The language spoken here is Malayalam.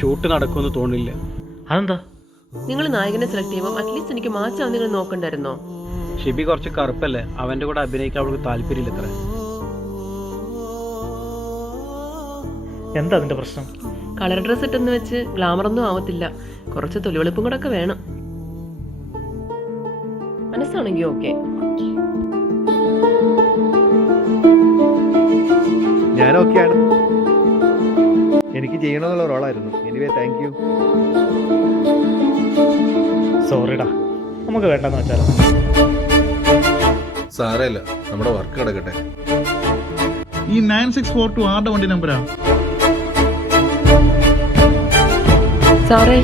ഷൂട്ട് നടക്കുമെന്ന് തോന്നില്ല. അതെന്താ? നിങ്ങൾ നായകനെ സെലക്ട് ചെയ്യുമ്പോൾ അറ്റ്ലീസ്റ്റ് എനിക്ക് മാച്ചാവും നിങ്ങൾ നോക്കണ്ടായിരുന്നോ? ഷിബി കുറച്ച് കറുപ്പല്ലേ, അവന്റെ കൂടെ അഭിനയിക്കാൻ അവൾക്ക് താല്പര്യമില്ല അത്ര. എന്താ അതിന്റെ പ്രശ്നം? കളർ ഡ്രസ് ഇട്ടെന്ന് വെച്ച് ഗ്ലാമറൊന്നും ആവത്തില്ല, കുറച്ച് തൊലിവെളുപ്പും കൂടെ ഒക്കെ വേണം. മനസ്സാണെങ്കിൽ ഓക്കെ. ഞാൻ ഓക്കെയാണ്. എനിക്ക് ചെയ്യണമെന്നുള്ള റോളായിരുന്നു. Anyway thank you. സോറിടാ, നമുക്ക് വേണ്ടെന്ന് വെച്ചാലോ. സാരമില്ല, നമ്മുടെ വർക്ക് കിടക്കട്ടെ. ഈ 9642 ആരുടെ വണ്ടി നമ്പരാ? സാറേ